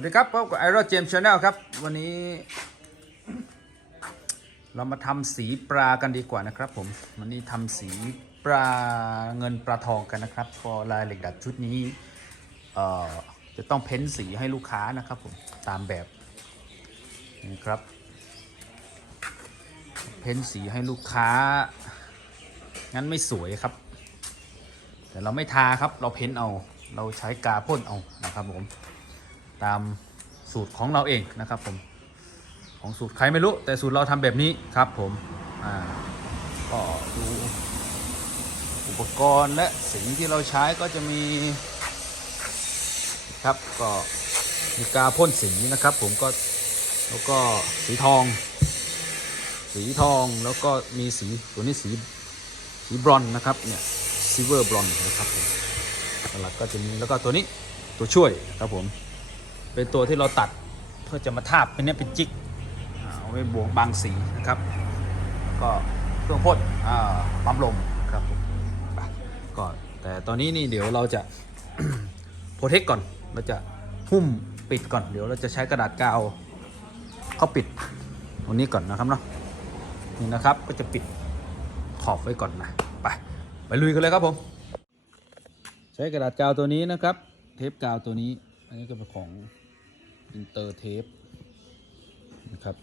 วัสดีครับพบกับไอรอนเจมชาแนลครับ วันนี้ เรามาทำสีปลากันดีกว่านะครับผม วันนี้ทำสีปลาเงินปลาทองกันนะครับพอลายเหล็กดัดชุดนี้เอ่อจะต้องเพ้นสีให้ลูกค้านะครับผมตามแบบนี่ครับ เพ้นสีให้ลูกค้า งั้นไม่สวยครับ แต่เราไม่ทาครับเราเพ้นเอาเราใช้กาพ่นเอานะครับผม ตามสูตรของเราเองนะครับผมของสูตรใครไม่รู้ แต่สูตรเราทำแบบนี้ครับผมอ่าก็ดูอุปกรณ์และสิ่งที่เราใช้ก็จะมีครับก็มีกาพ่นสีนะครับ ผมก็แล้วก็สีทอง สีทองแล้วก็มีสีตัวนี้สีสีบรอนนะครับเนี่ยซิเวอร์บรอนนะครับหลักก็จะมีแล้วก็ตัวนี้ตัวช่วยครับผม เป็นตัวที่เราตัดเพื่อจะมาทาบเป็นเนี้ยเป็นจิกเอาไว้บวงบางสีนะครับ ก็เครื่องพ่นปั๊มลมครับไปก็แต่ตอนนี้นี่เดี๋ยวเราจะโปรเทคก่อนเราจะหุ้มปิดก่อนเดี๋ยวเราจะใช้กระดาษกาวเข้าปิดตรงนี้ก่อนนะครับเนาะนี่นะครับก็จะปิดขอบไว้ก่อนนะไปไปลุยกันเลยครับผม ใช้กระดาษกาวตัวนี้นะครับ เทปกาวตัวนี้ อันนี้ก็เป็นของ อินเตอร์เทปนะครับ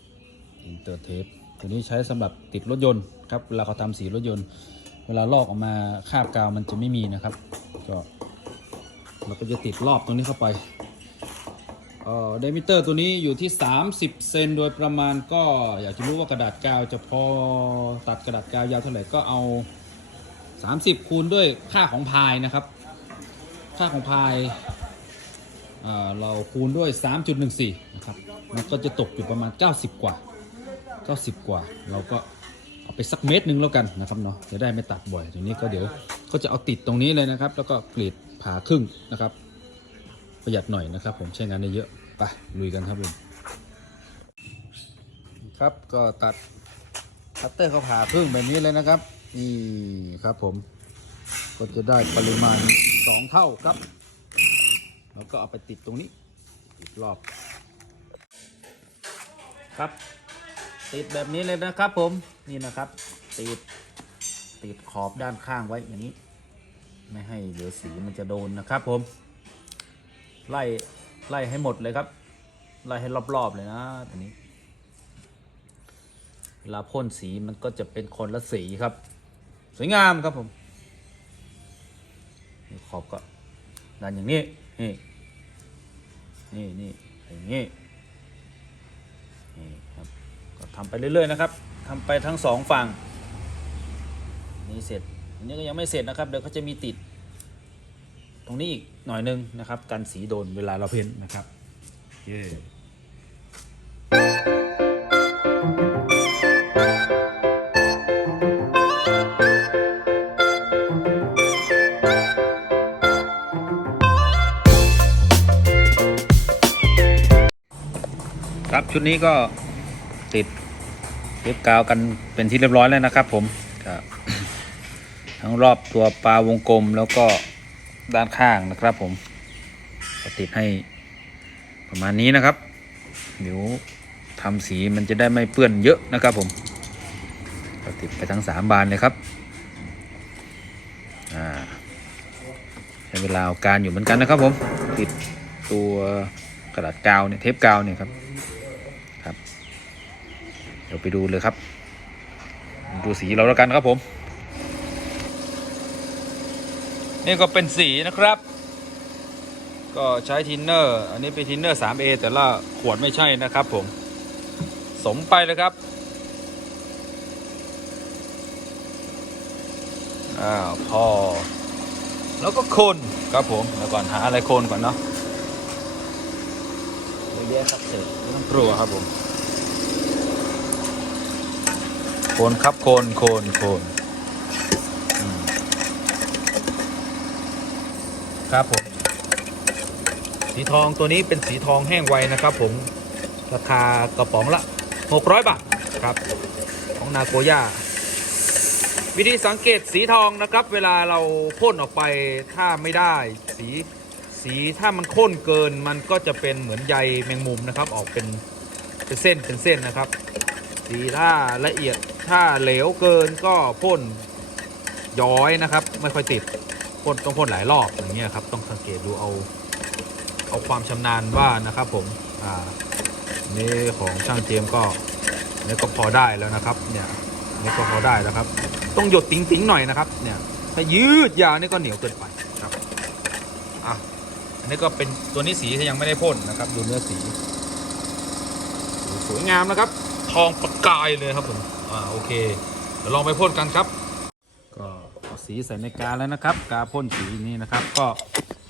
อินเตอร์เทปตัวนี้ใช้สำหรับติดรถยนต์ครับเวลาเขาทำสีรถยนต์ เวลาลอกออกมาคราบกาวมันจะไม่มีนะครับ ก็เราก็จะติดรอบตรงนี้เข้าไปเอ่อไดมิเตอร์ตัวนี้อยู่ที่ 30 เซนโดยประมาณก็อยากจะรู้ว่ากระดาษกาวจะพอตัดกระดาษกาวยาวเท่าไหร่ก็เอา 30 คูณด้วยค่าของพายนะครับ ค่าของพาย เราคูณด้วย 3.14 นะครับ มันก็จะตกอยู่ประมาณ 90 กว่า 90 กว่า เราก็เอาไปสักเมตรหนึ่งแล้วกันนะครับเนาะ จะได้ไม่ตัดบ่อยทีนี้ก็เดี๋ยวก็จะเอาติดตรงนี้เลยนะครับ แล้วก็กรีดผ่าครึ่งนะครับ ประหยัดหน่อยนะครับ ผมใช้งานได้เยอะ ไปลุยกันครับผมครับ ก็ตัดคัตเตอร์เขาผ่าครึ่งแบบนี้เลยนะครับ นี่ครับผม ก็จะได้ปริมาณ 2 เท่าครับ แล้วก็เอาไปติดตรงนี้ติดรอบ ครับ ติดแบบนี้เลยนะครับ ผมนี่นะครับ ติดติดขอบด้านข้างไว้อย่างนี้ ไม่ให้เดี๋ยวสีมันจะโดนนะครับ ผม ไล่ไล่ให้หมดเลยครับ ไล่ให้รอบๆเลยนะตัวนี้เวลาพ่นสีมันก็จะเป็นคนละสีครับ สวยงามครับผมขอบก็ดันอย่างนี้ นี่ นี่นี่อย่างนี้ นี่ครับ ก็ทำไปเรื่อยๆนะครับทำไปทั้งสองฝั่ง นี่เสร็จ อันนี้ก็ยังไม่เสร็จนะครับ เดี๋ยวเขาจะมีติด ตรงนี้อีกหน่อยนึงนะครับ กันสีโดนเวลาเราเพ้นนะครับ เย้ ชุดนี้ก็ติดเทปกาวกันเป็นที่เรียบร้อยแล้วนะครับ ผมครับทั้งรอบตัวปลาวงกลมแล้วก็ด้านข้างนะครับ ผมก็ติดให้ประมาณนี้นะครับ เดี๋ยวทำสีมันจะได้ไม่เปื้อนเยอะนะครับ ผมก็ติดไปทั้งสามบานเลยครับอ่าใช้เวลาเอาการอยู่เหมือนกันนะครับ ผมติดตัวกระดาษกาวเนี่ยเทปกาวเนี่ยครับ เดี๋ยวไปดูเลยครับ ดูสีเราแล้วกันครับผม นี่ก็เป็นสีนะครับ ก็ใช้ทินเนอร์ อันนี้เป็นทินเนอร์ 3A แต่ละขวดไม่ใช่นะครับผม สมไปเลยครับอ้าวพอ แล้วก็คนครับผมแล้วก่อนหาอะไรคนก่อนเนาะเยอะแยะครับเสร็จไม่ต้องกลัวครับผม โคนครับโคนโคนโคนครับผมสีทองตัวนี้เป็นสีทองแห้งไวนะครับ ผมราคากระป๋องละ 600 บาทครับ ของนาโกย่าวิธีสังเกตสีทองนะครับ เวลาเราพ่นออกไปถ้าไม่ได้สีสีถ้ามันข้นเกินมันก็จะเป็นเหมือนใยแมงมุมนะครับ ออกเป็นเป็นเส้นเป็นเส้นนะครับ สีถ้าละเอียด ถ้าเหลวเกินก็พ่นย้อยนะครับ ไม่ค่อยติดพ่นต้องพ่นหลายรอบอย่างเงี้ยครับ ต้องสังเกตดูเอาเอาความชำนาญว่านะครับผมอ่านี่ของช่างเจมก็นี่ก็พอได้แล้วนะครับ เนี่ยนี่ก็พอได้แล้วครับ ต้องหยดติ๋งๆหน่อยนะครับ เนี่ยถ้ายืดยาวนี่ก็เหนียวเกินไปครับอะอันนี้ก็เป็นตัวนี้สีที่ยังไม่ได้พ่นนะครับ ดูเนื้อสี สวยงามนะครับ ทองประกายเลยครับผม อ่าโอเคเดี๋ยวลองไปพ่นกันครับก็เอาสีใส่ในกาแล้วนะครับ กาพ่นสีนี้นะครับ ก็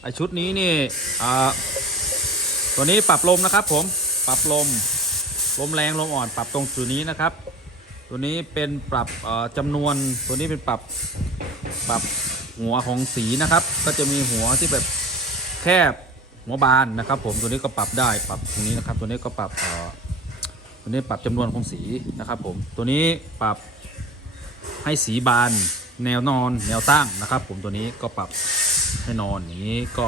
ไอชุดนี้นี่อ่าตัวนี้ปรับลมนะครับ ผมปรับลมลมแรงลมอ่อนปรับตรงจุดนี้นะครับ ตัวนี้เป็นปรับเอ่อจำนวนตัวนี้เป็นปรับปรับหัวของสีนะครับ ก็จะมีหัวที่แบบแคบหัวบานนะครับ ผมตัวนี้ก็ปรับได้ปรับตรงนี้นะครับ ตัวนี้ก็ปรับเตัวนี้ปรับจำนวนของสีนะครับผมตัวนี้ปรับให้สีบานแนวนอนแนวตั้งนะครับ ผมตัวนี้ก็ปรับให้นอนอย่างนี้ก็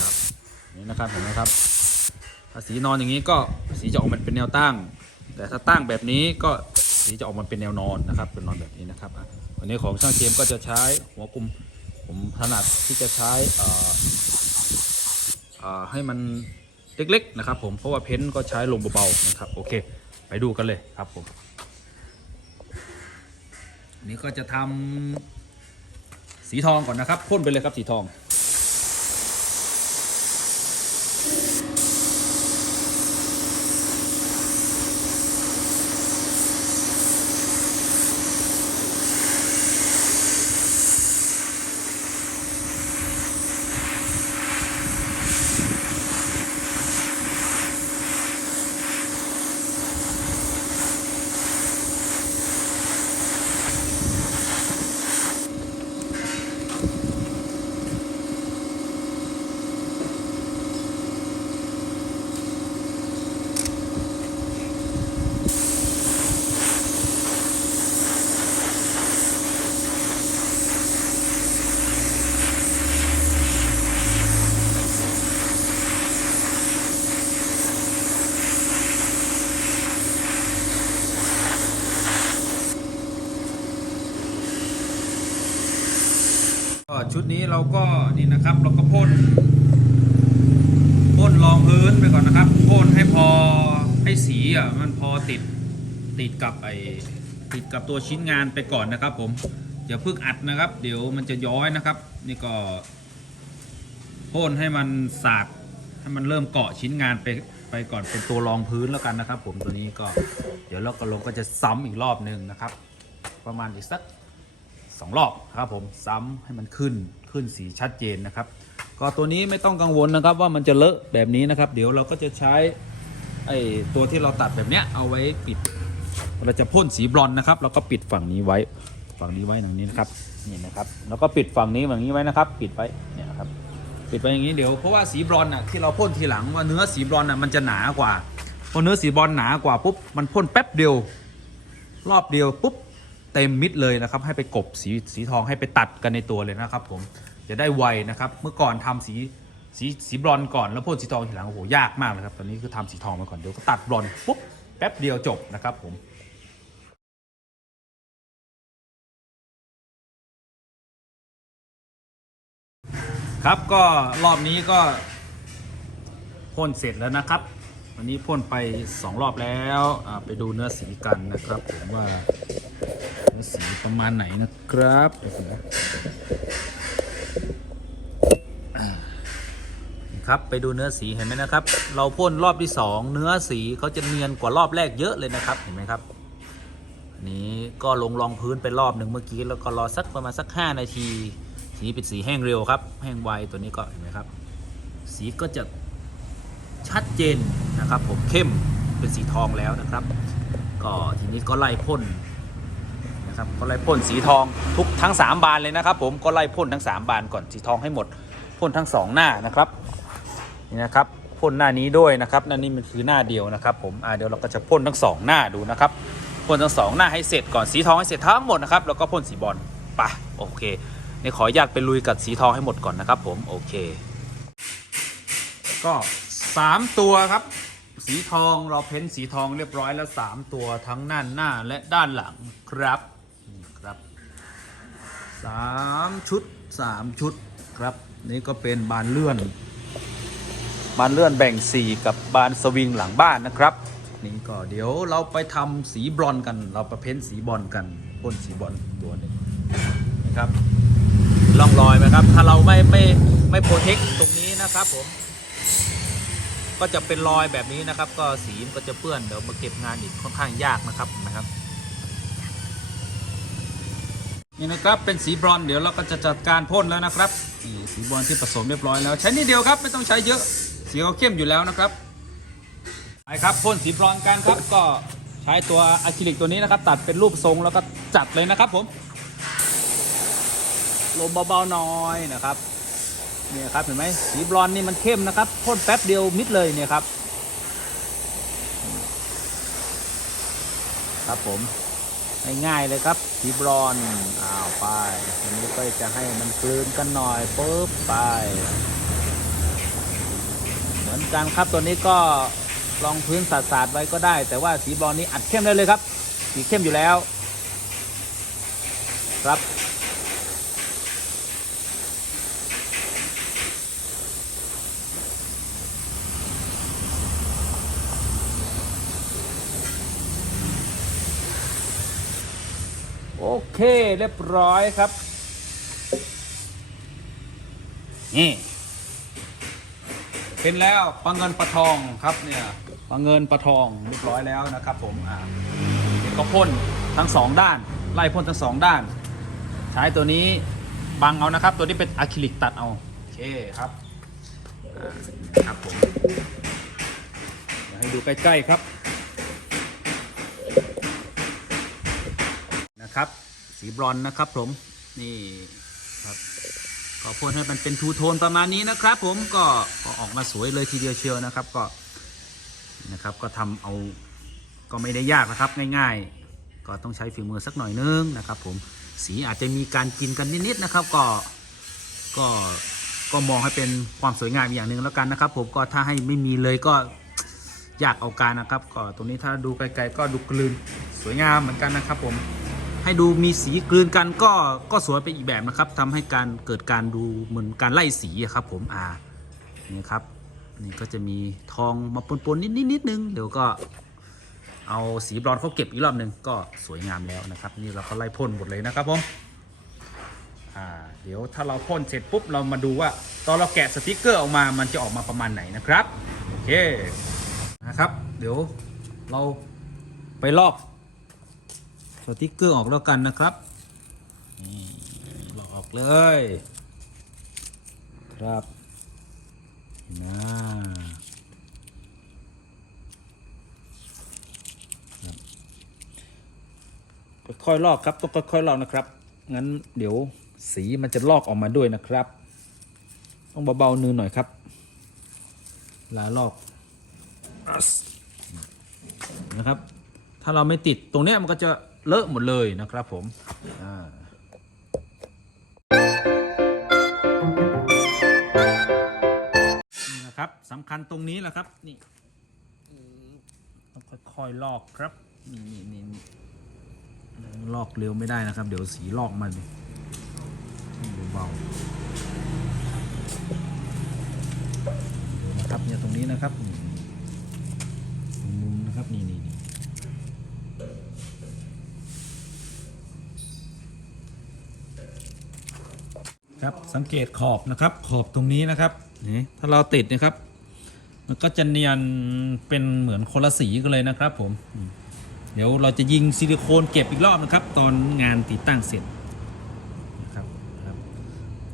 ครับนี้นะครับเห็นไหมครับถ้าสีนอนอย่างนี้ก็สีจะออกมาเป็นแนวตั้ง แต่ถ้าตั้งแบบนี้ก็สีจะออกมาเป็นแนวนอนนะครับ เป็นนอนแบบนี้นะครับอันนี้ของช่างเจมก็จะใช้หัวกลมผมถนัดที่จะใช้เอ่อให้มัน เล็กๆนะครับผมเพราะว่าเพ้นท์ก็ใช้ลมเบาๆนะครับโอเค ไปดูกันเลยครับผมนี่ก็จะทำสีทองก่อนนะครับพ่นไปเลยครับสีทอง ก็ ชุดนี้เราก็นี่นะครับ เราก็พ่นพ่นรองพื้นไปก่อนนะครับพ่นให้พอให้สีอะมันพอติดติดกับไอติดกับตัวชิ้นงานไปก่อนนะครับ ผมอย่าเพิ่งอัดนะครับ เดี๋ยวมันจะย้อยนะครับ นี่ก็พ่นให้มันสาดให้มันเริ่มเกาะชิ้นงานไปไปก่อนเป็นตัวรองพื้นแล้วกันนะครับ ผมตัวนี้ก็เดี๋ยวเราก็ลงก็จะซ้ำอีกรอบหนึ่งนะครับ ประมาณอีกสัก สองรอบครับผมซ้ำให้มันขึ้นขึ้นสีชัดเจนนะครับ ก็ตัวนี้ไม่ต้องกังวลนะครับว่ามันจะเลอะแบบนี้นะครับ เดี๋ยวเราก็จะใช้ไอ้ตัวที่เราตัดแบบเนี้ยเอาไว้ปิด เราจะพ่นสีบรอนนะครับเราก็ปิดฝั่งนี้ไว้ฝั่งนี้ไว้อย่างนี้นะครับนี่นะครับ แล้วก็ปิดฝั่งนี้อย่งนี้ไว้นะครับ ปิดไว้เนี่ยนะครับปิดไปอย่างนี้เดี๋ยวเพราะว่าสีบรอนอะที่เราพ่นทีหลังว่าเนื้อสีบรอนอะมันจะหนากว่าพอเนื้อสีบรอนหนากว่าปุ๊บมันพ่นแป๊บเดียว รอบเดียวปุ๊บ เต็มมิดเลยนะครับ ให้ไปกบสีสีทองให้ไปตัดกันในตัวเลยนะครับผมจะได้ไวนะครับ เมื่อก่อนทำสีสีสีบรอนก่อนแล้วพ่นสีทองทีหลังโอ้โหยากมากเลยครับ ตอนนี้คือทำสีทองมาก่อนเดี๋ยวก็ตัดบรอนปุ๊บแป๊บเดียวจบนะครับผมครับก็รอบนี้ก็พ่นเสร็จแล้วนะครับ วันนี้พ่นไปสองรอบแล้วไปดูเนื้อสีกันนะครับผมว่า สีประมาณไหนนะครับครับไปดูเนื้อสีเห็นไหมนะครับ เราพ่นรอบที่สองเนื้อสีเขาจะเนียนกว่ารอบแรกเยอะเลยนะครับเห็นไหมครับนี้ก็ลงรองพื้นไปรอบหนึ่งเมื่อกี้แล้วก็รอสักประมาณสัก 5 นาทีสีเป็นสีแห้งเร็วครับ แห้งไวตัวนี้ก็เห็นไหมครับ สีก็จะชัดเจนนะครับ ผมเข้มเป็นสีทองแล้วนะครับ ก็ทีนี้ก็ไล่พ่น นะครับก็ไล่พ่นสีทองทุกทั้ง 3 บานเลยนะครับ ผมก็ไล่พ่นทั้ง 3 บานก่อนสีทองให้หมดพ่นทั้ง 2 หน้านะครับนี่นะครับพ่นหน้านี้ด้วยนะครับน้านี้มันคือหน้าเดียวนะครับ ผมอ่าเดี๋ยวเราก็จะพ่นทั้งสองหน้าดูนะครับพ่นทั้งสองหน้าให้เสร็จก่อนสีทองให้เสร็จทั้งหมดนะครับแล้วก็พ่นสีบอลไปโอเคในขออนุญาตไปลุยกับสีทองให้หมดก่อนนะครับ ผมโอเค ก็สามตัวครับสีทองเราเพ้นสีทองเรียบร้อยแล้วสามตัวทั้งด้านหน้าและด้านหลังครับ สามชุดสามชุดครับ นี่ก็เป็นบานเลื่อน บานเลื่อนแบ่งสีกับบานสวิงหลังบ้านนะครับนี่ก็เดี๋ยวเราไปทำสีบอนกัน เราไปเพ้นสีบอลกันพ่นสีบอลตัวหนึ่งนะครับล่องรอยไหมครับ ถ้าเราไม่ไม่ไม่โปรเทคตรงนี้นะครับผม ก็จะเป็นรอยแบบนี้นะครับ ก็สีก็จะเปื้อนเดี๋ยวมาเก็บงานอีกค่อนข้างยากนะครับนะครับ นี่นะครับเป็นสีบรอนเดี๋ยวเราก็จะจัดการพ่นแล้วนะครับนี่สีบรอนที่ผสมเรียบร้อยแล้ว ใช้นิดเดียวครับไม่ต้องใช้เยอะสีเขาเข้มอยู่แล้วนะครับไปครับพ่นสีบรอนกันครับก็ใช้ตัวอะคริลิกตัวนี้นะครับ ตัดเป็นรูปทรงแล้วก็จัดเลยนะครับผมลมเบาๆหน่อยนะครับเนี่ยครับเห็นไหมสีบรอนนี่มันเข้มนะครับพ่นแป๊บเดียวมิดเลยเนี่ยครับครับผม ง่ายๆเลยครับสีบรอนอ้าวไปอันนี้ก็จะให้มันกลืนกันหน่อยปุ๊บไป เหมือนกันครับตัวนี้ก็รองพื้นสาดๆไว้ก็ได้ แต่ว่าสีบรอนนี้อัดเข้มได้เลยครับ สีเข้มอยู่แล้ว ครับ โอ เคเรียบร้อยครับ นี่เป็นแล้วปลาเงินปลาทองครับเนี่ยปลาเงินปลาทองเรียบร้อยแล้วนะครับ ผมอ่าเดี๋ยวก็พ่นทั้งสองด้าน ไล่พ่นทั้งสองด้าน ใช้ตัวนี้บังเอานะครับ ตัวนี้เป็นอะคริลิกตัดเอาโอเคครับครับผมให้ดูใกล้ๆครับนะครับ สีบรอนนะครับผมนี่ครับก็พ่นให้มันเป็นทูโทนประมาณนี้นะครับ ผมก็ก็ออกมาสวยเลยทีเดียวเชียวนะครับก็นะครับก็ทำเอาก็ไม่ได้ยากนะครับง่ายๆ ก็ต้องใช้ฝีมือสักหน่อยนึงนะครับ ผมสีอาจจะมีการกินกันนิดๆนะครับก็ก็ก็มองให้เป็นความสวยงามอย่างหนึ่งแล้วกันนะครับ ผมก็ถ้าให้ไม่มีเลยก็ยากเอาการนะครับ ก็ตรงนี้ถ้าดูไกลๆก็ดูกลืนสวยงามเหมือนกันนะครับผม ให้ดูมีสีกลืนกันก็ก็สวยไปอีกแบบนะครับทำให้การเกิดการดูเหมือนการไล่สีครับ ผมอ่านี่ครับนี่ก็จะมีทองมาปนๆนิดนิดนิดนึงเดี๋ยวก็เอาสีบรอนเขาเก็บอีกรอบหนึ่งก็สวยงามแล้วนะครับ นี่เราก็ไล่พ่นหมดเลยนะครับผมอ่าเดี๋ยวถ้าเราพ่นเสร็จปุ๊บเรามาดูว่า ตอนเราแกะสติกเกอร์ออกมามันจะออกมาประมาณไหนนะครับโอเคนะครับ เดี๋ยวเราไปลอก สติกเกอร์ออกแล้วกันนะครับนี่ลอกออกเลย ครับนะค่อยๆลอกครับต้องค่อยๆลอกนะครับ งั้นเดี๋ยวสีมันจะลอกออกมาด้วยนะครับ ต้องเบาๆ นือหน่อยครับ ลาลอกนะครับ ถ้าเราไม่ติดตรงเนี้ยมันก็จะ เลอะหมดเลยนะครับผมอ่านี่นะครับสำคัญตรงนี้แหละครับนี่ต้องค่อยๆลอกครับนี่นี่นี่ลอกเร็วไม่ได้นะครับ เดี๋ยวสีลอกมันเบาๆนะครับเนี่ยตรงนี้นะครับมุมนะครับนี่นี่นี่ ครับสังเกตขอบนะครับขอบตรงนี้นะครับนี่ถ้าเราติดนะครับ มันก็จะเนียนเป็นเหมือนคนละสีกันเลยนะครับผมอืมเดี๋ยวเราจะยิงซิลิโคนเก็บอีกรอบนะครับ ตอนงานติดตั้งเสร็จนะครับครับ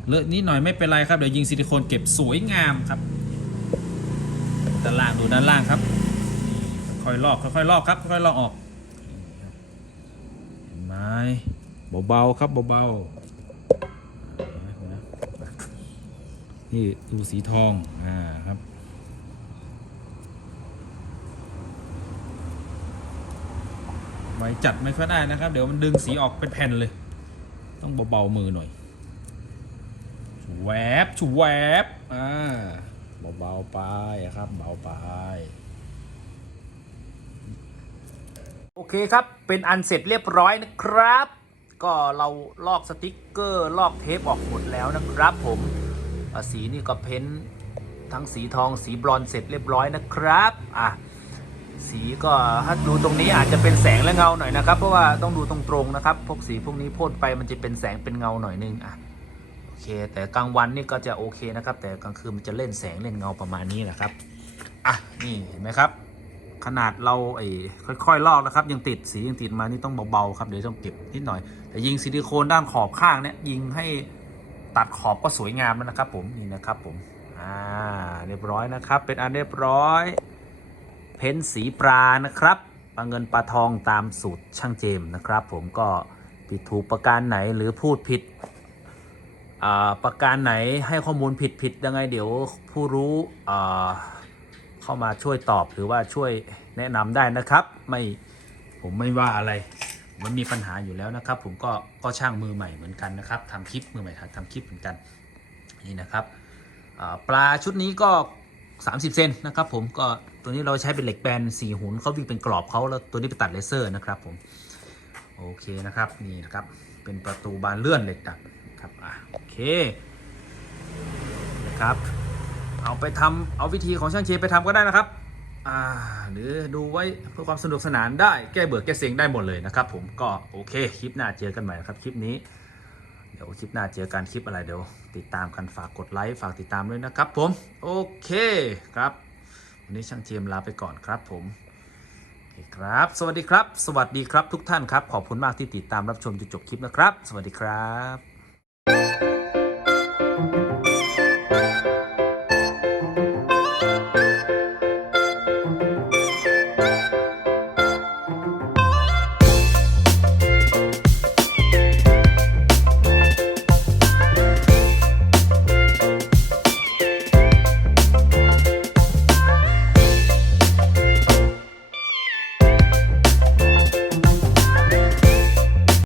เลอะนิดหน่อยไม่เป็นไรครับ เดี๋ยวยิงซิลิโคนเก็บสวยงามครับด้านล่างดูด้านล่างครับ ค่อยๆลอกค่อยๆลอกครับค่อยๆลอกออกเห็นไหมเบาๆครับเบาๆ นี่ดูสีทองอ่าครับไว้จัดไม่ค่อยได้นะครับ เดี๋ยวมันดึงสีออกเป็นแผ่นเลย ต้องเบาๆมือหน่อยชวบชวบอ่าเบาๆไปครับ เบาไปโอเคครับ เป็นอันเสร็จเรียบร้อยนะครับ ก็เราลอกสติกเกอร์ ลอกเทปออกหมดแล้วนะครับผม สีนี่ก็เพ้นท์ทั้งสีทองสีบรอนเสร็จเรียบร้อยนะครับอะสีก็ถ้าดูตรงนี้อาจจะเป็นแสงและเงาหน่อยนะครับ เพราะว่าต้องดูตรงๆนะครับ พวกสีพวกนี้พ่นไปมันจะเป็นแสงเป็นเงาหน่อยนึงอะโอเค แต่กลางวันนี่ก็จะโอเคนะครับ แต่กลางคืนมันจะเล่นแสงเล่นเงาประมาณนี้นะครับอะนี่เห็นไหมครับ ขนาดเราไอ้ค่อยๆลอกนะครับ ยังติดสียังติดมานี่ต้องเบาๆครับเดี๋ยวต้องเก็บนิดหน่อยแต่ยิงซิลิโคนด้านขอบข้างเนี่ยยิงให้ ตัดขอบก็สวยงามแล้วนะครับผมนี่นะครับผมอ่าเรียบร้อยนะครับ เป็นอันเรียบร้อย เพ้นสีปลานะครับปลาเงินปลาทองตามสูตรช่างเจมส์นะครับ ผมก็ผิดถูกประการไหนหรือพูดผิดอ่าประการไหนให้ข้อมูลผิดผิดยังไงเดี๋ยวผู้รู้อ่าเข้ามาช่วยตอบหรือว่าช่วยแนะนำได้นะครับ ไม่ผมไม่ว่าอะไร มันมีปัญหาอยู่แล้วนะครับ ผมก็ก็ช่างมือใหม่เหมือนกันนะครับทำคลิปมือใหม่ทำคลิปเหมือนกันนี่นะครับปลาชุดนี้ก็ 30 เซนนะครับผมก็ตัวนี้เราใช้เป็นเหล็กแบนสี่หุนเขาวิ่งเป็นกรอบเขาแล้วตัวนี้ไปตัดเลเซอร์นะครับผมโอเคนะครับนี่นะครับเป็นประตูบานเลื่อนเหล็กดัดครับอะโอเคนะครับเอาไปทำเอาวิธีของช่างเคไปทำก็ได้นะครับ อ่าหรือดูไว้เพื่อความสนุกสนานได้แก้เบื่อแก้เซ็งได้หมดเลยนะครับผมก็โอเคคลิปหน้าเจอกันใหม่ครับคลิปนี้เดี๋ยวคลิปหน้าเจอกันคลิปอะไรเดี๋ยว ติดตามกันฝากกดไลค์ฝากติดตามด้วยนะครับผมโอเคครับ วันนี้ช่างเจมส์ลาไปก่อนครับผมคครับ สวัสดีครับ สวัสดีครับทุกท่านครับ ขอบคุณมากที่ติดตามรับชมจนจบคลิปนะครับ สวัสดีครับ